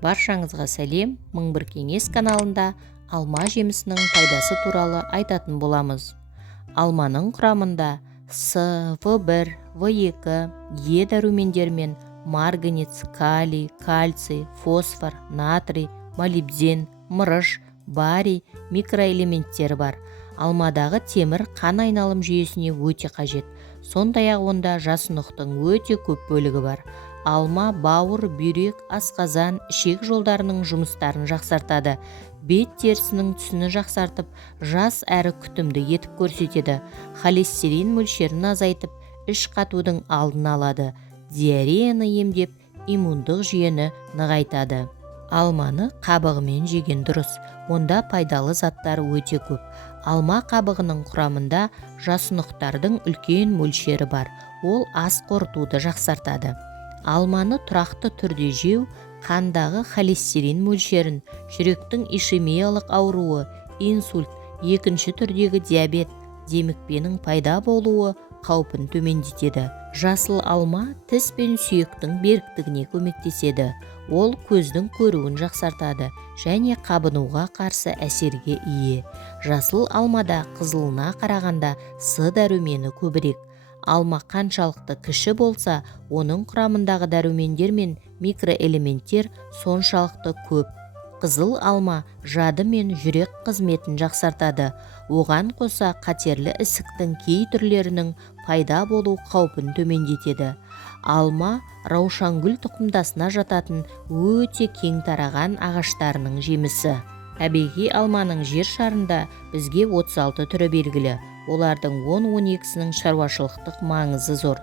Баршаңызға сәлем, 1001 кеңес каналында алма жемісінің пайдасы туралы айтатын боламыз. Алманың құрамында С, В1, В2, Е дәрумендері мен марганец, калий, кальций, фосфор, натрий, молибден, мырыш, барий микроэлементтері бар. Алмадағы темір қан айналым жүйесіне өте қажет. Сондай-ақ онда жасұнықтың өте көп бөлігі бар. Алма бауыр, бүйрек, асқазан, ішек жолдарының жұмыстарын жақсартады. Бет терісінің түсін жақсартып, жас әрі күтімді етіп көрсетеді. Холестерин мөлшерін азайтып, іш қатудың алдын алады. Диареяны емдеп, иммундық жүйені нығайтады. Алманы қабығымен жеген дұрыс. Онда пайдалы заттар өте көп. Алма қабығының құрамында жасұнықтардың үлкен мөлшері бар. Ол ас қорытуды жақсартады. Алманы тұрақты түрде жеу қандағы холестерин мөлшерін, жүректің ишемиялық ауруы, инсульт, екінші түрдегі диабет, демікпенің пайда болуы қаупін төмендетеді. Жасыл алма тіс пен сүйектің беріктігіне көмектеседі. Ол көздің көруін жақсартады және қабынуға қарсы әсерге ие. Жасыл алмада қызылына қарағанда С дәрумені көбірек. Алма қаншалықты кіші болса, оның құрамындағы дәрумендер мен микроэлементтер соншалықты көп. Қызыл алма жады мен жүрек қызметін жақсартады. Оған қоса қатерлі ісіктің кей түрлерінің пайда болу қаупін төмендетеді. Алма раушангүл тұқымдасына жататын өте кең тараған ағаштарының жемісі. Табиғи алманың жер шарында бізге 36 түрі белгілі. Олардың 10-12-сінің шаруашылықтық маңызы зор.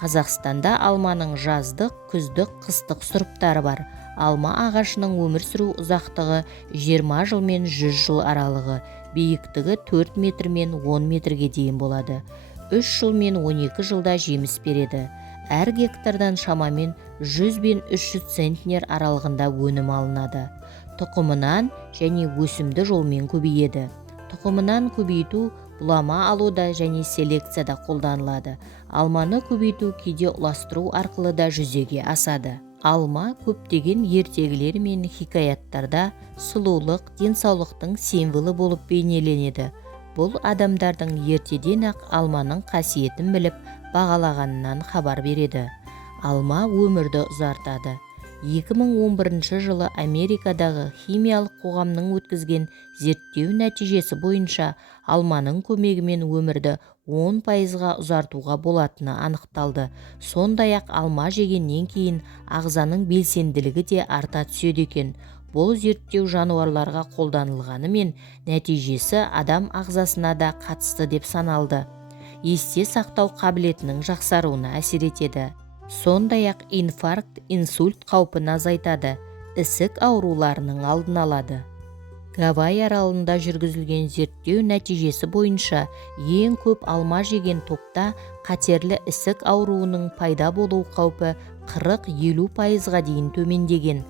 Қазақстанда алманың жаздық, күздік, қыстық сұрыптары бар. Алма ағашының өмір сүру ұзақтығы 20 жыл мен 100 жыл аралығы, биіктігі 4 метр мен 10 метрге дейін болады. 3 жыл мен 12 жылда жеміс береді. Әр гектардан шамамен 100 бен 300 центнер аралығында өнім алынады. Тұқымынан және өсімді жолмен көбейеді. Тұқымынан көбейту бұлама алуда және селекцияда қолданылады. Алманы көбейту кейде ұластыру арқылы да жүзеге асады. Алма көптеген ертегілер мен хикаяттарда сұлулық, денсаулықтың символы болып бейнеленеді. Бұл адамдардың ертеден ақ алманың қасиетін біліп, бағалағанынан хабар береді. Алма өмірді ұзартады. 2011 жылы Америкадағы химиялық қоғамның өткізген зерттеу нәтижесі бойынша алманың көмегімен өмірді 10%-ға ұзартуға болатыны анықталды. Сондай-ақ алма жегеннен кейін ағзаның белсенділігі де арта түседі екен. Бұл зерттеу жануарларға қолданылғанымен нәтижесі адам ағзасына да қатысты деп саналды. Есте сақтау қабілетінің жақсаруына әсер етеді. Сондай-ақ инфаркт, инсульт қаупін азайтады, ісік ауруларының алдын алады. Гавай аралында жүргізілген зерттеу нәтижесі бойынша ең көп алма жеген топта қатерлі ісік ауруының пайда болу қаупі 40-50%-ға дейін төмендеген.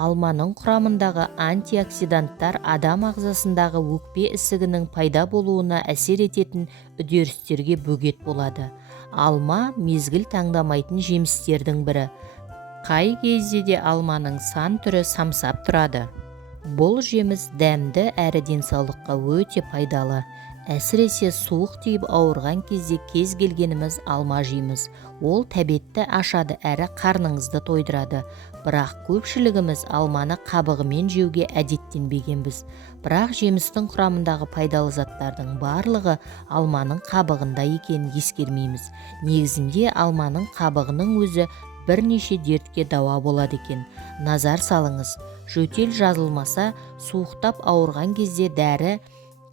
Алманың құрамындағы антиоксиданттар адам ағзасындағы өкпе ісігінің пайда болуына әсер ететін үдерістерге бөгет болады. Алма мезгіл таңдамайтын жемістердің бірі. Қай кезде де алманың сан түрі самсап тұрады. Бұл жеміс дәмді әрі денсаулыққа өте пайдалы. Әсіресе суық тиіп ауырған кезде кез келгеніміз алма жейміз. Ол тәбетті ашады әрі қарныңызды тойдырады. Бірақ көпшілігіміз алманы қабығымен жеуге әдеттенбегенбіз. Бірақ жемістің құрамындағы пайдалы заттардың барлығы алманың қабығында екенін ескермейміз. Негізінде алманың қабығының өзі бірнеше дертке дауа болады екен. Назар салыңыз, жөтел жазылмаса, суықтап ауырған кезде дәрі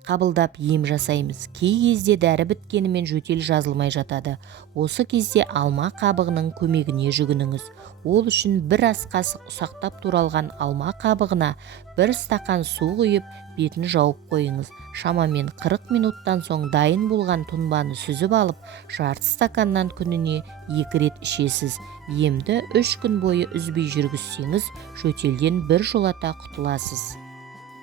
қабылдап ем жасаймыз. Кей кезде дәрі біткенімен жөтел жазылмай жатады. Осы кезде алма қабығының көмегіне жүгініңіз. Ол үшін бір ас қасық ұсақтап туралған алма қабығына 1 стақан су құйып, бетін жауып қойыңыз. Шамамен 40 минуттан соң дайын болған тұнбаны сүзіп алып, жарты стаканнан күніне 2 рет ішесіз. Емді 3 күн бойы үзбей жүргізсеңіз, жөтелден біржолата құтыласыз.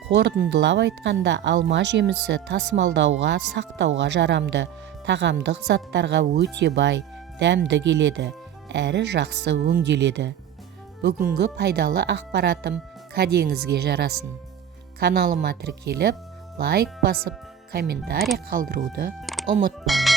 Қорытындылап айтқанда, алма жемісі тасымалдауға, сақтауға жарамды, тағамдық заттарға өте бай, дәмді келеді, әрі жақсы өңделеді. бүгінгі пайдалы ақпаратым кәдеңізге жарасын. Каналыма тіркеліп, лайк басып, комментарий қалдыруды ұмытпаңыз.